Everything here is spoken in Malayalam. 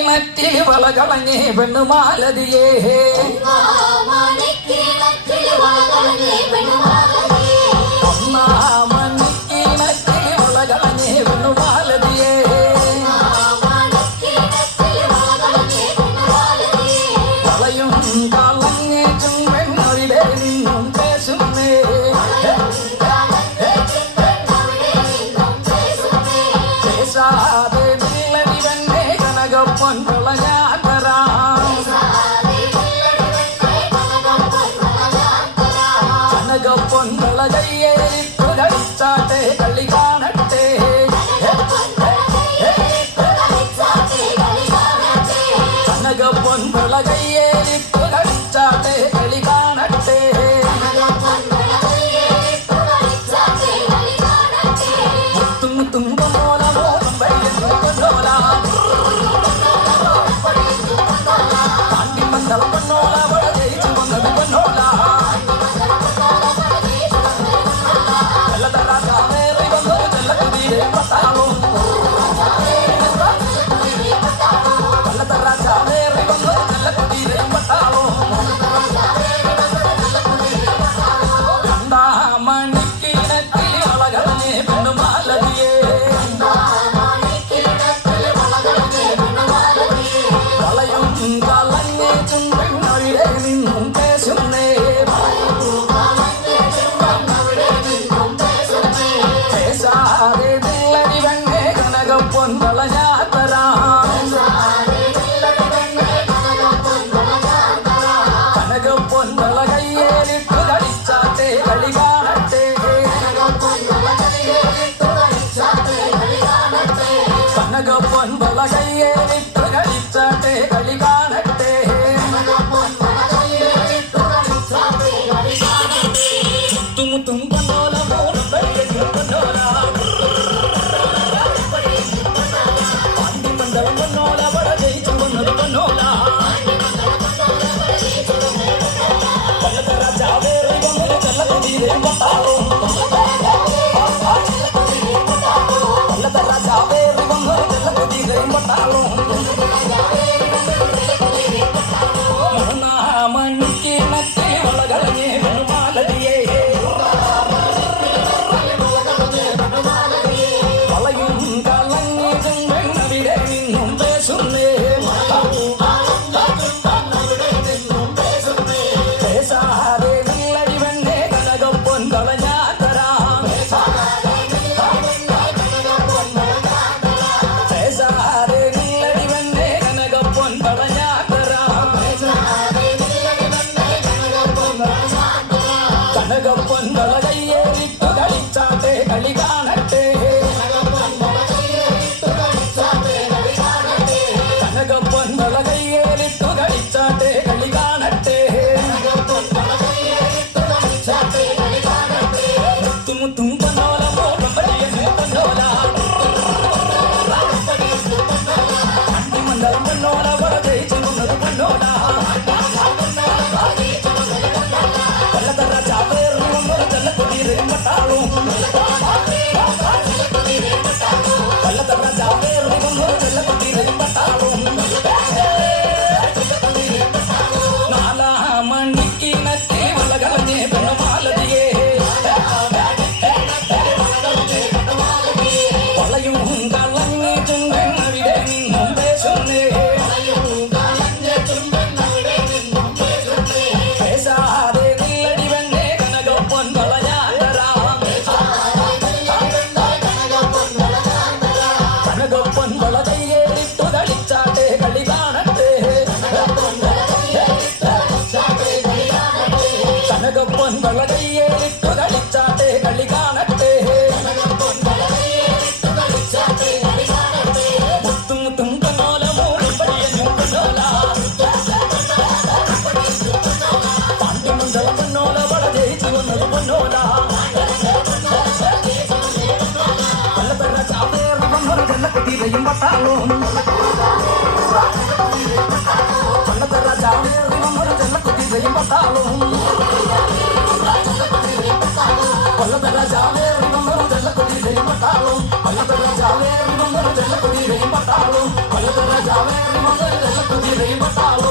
കിണറ്റിൽ വളകളഞ്ഞേ പെണ്ണുമാലതിയേ ഒന്നാമണിക്കിണറ്റിൽ വളകളഞ്ഞേ പെണ്ണുമാലതിയേ വളയും കളഞ്ഞേറ്റും പെണ്ണൊരിടെ നിന്നും പേശുന്നേ പേശാതെ നില്ലടിവന്നെ കനകപ്പൊൻകൊള ഞാൻ തരാം കനകപ്പൊൻകൊള കയ്യേറിട്ടു കളിച്ചാട്ടെ കളി കാണട്ടെ കനകപ്പൊൻകൊള കയ്യേറിട്ടു കളിച്ചാട്ടെ കളി കാണട്ടെ മുത്തും മുത്തും പൊന്നോല മോഹം വഴിയെത്തും പൊന്നോല പാണ്ടിമന്തള പൊന്നോല വട ജയിച്ചു വന്നത് പൊന്നോല ചെല്ലതരാജാവേറി വന്നൊരു ചെല്ലക്കുതിരെ പട്ടാളും ചെല്ലതരാജാവേറി വന്നൊരു ചെല്ലക്കുതിരെ പട്ടാളും രണ്ടാമണിക്കിണറ്റിൽ വളകളഞ്ഞേ പെണ്ണുമാലതിയേ വളയും കളഞ്ഞേറ്റും പെണ്ണൊഴിടെ നിന്നും പേശുന്നേ പേശാതെ നില്ലടിവന്നെ കനകപ്പൊൻകൊള ഞാൻ തരാം കനകപ്പൊൻകൊള കയ്യേലിട്ടു കളിച്ചാട്ടെ കളി കാണട്ടെ കനകപ്പൊൻകൊള കയ്യേലിട്ടു കളിച്ചാട്ടെ കളി കാണട്ടെ മുത്തുമുത്തും പൊന്നോല മോഹം വഴിയെത്തും പൊന്നോല പാണ്ടിമന്തളം പൊന്നോല വട ജയിച്ചു വന്നത് പൊന്നോല ചെല്ലതരാജാവേറി വന്നൊരു ചെല്ലക്കുതിരെ പട്ടാളും ചെല്ലതരാജാവേറി വന്നൊരു ചെല്ലക്കുതിരെ പട്ടാളും മൂന്നാമണിക്കിണറ്റിൽ വളകളഞ്ഞേ പെണ്ണുമാലതിയേ വളയും കളഞ്ഞിട്ടും പെണ്ണവിടെ നിന്നും പേശുന്നേ പേശാതെ നില്ലടിവന്നെ കനകപ്പൊൻകൊള ഞാൻ തരാം പേശാതെ നില്ലടിവന്നെ കനകപ്പൊൻകൊള ഞാൻ തരാം കനകപ്പൊൻകൊള കയ്യേറിട്ടു കളിച്ചാട്ടെ കളി കാണട്ടെ കനകപ്പൊൻകൊള കയ്യേറിട്ടു കളിച്ചാട്ടെ കളി കാണട്ടെ മുത്തുമുത്തും പൊന്നോല മോഹം വഴിയെത്തും പൊന്നോല പാണ്ടിമന്തളം പൊന്നോല വട ജയിച്ചു വന്നത് പൊന്നോല ചെല്ലതരാജാവേറി വന്നൊരു ചെല്ലക്കുതിരെ പട്ടാളും ചെല്ലതരാജാവേറി വന്നൊരു ചെല്ലക്കുതിരെ പട്ടാളും നാലാമണിക്കിണറ്റിൽ വളകളഞ്ഞേ പെണ്ണുമാലതിയേ വളയും കളഞ്ഞിട്ടും പെണ്ണവിടെ നിന്നും പേശുന്നേ പേശാതെ നില്ലടിവന്നെ കനകപ്പൊൻകൊള ഞാൻ തരാം കനകപ്പൊൻകൊള കയ്യേറിട്ടു കളിച്ചാട്ടെ കളി കാണട്ടെ കനകപ്പൊൻകൊള കയ്യേറിട്ടു കളിച്ചാട്ടെ കളി കാണട്ടെ മുത്തുമുത്തും പൊന്നോല മോഹം വഴിയെത്തും പൊന്നോല പാണ്ടിമന്തളം പൊന്നോല വട ജയിച്ചു വന്നത് പൊന്നോല ചെല്ലതരാജാവേറി വന്നൊരു ചെല്ലക്കുതിരയും പട്ടാളും ചെല്ലതരാജാവേറി വന്നൊരു ചെല്ലക്കുതിരയും പട്ടാളും കൊല്ലതരാജാവേറി വന്നൊരു ചെല്ലക്കുതിരയും പട്ടാളും കൊല്ലതരാജാവേറി വന്നൊരു ചെല്ലക്കുതിരയും പട്ടാളും കൊല്ലതരാജാവേറി மட்டாவோ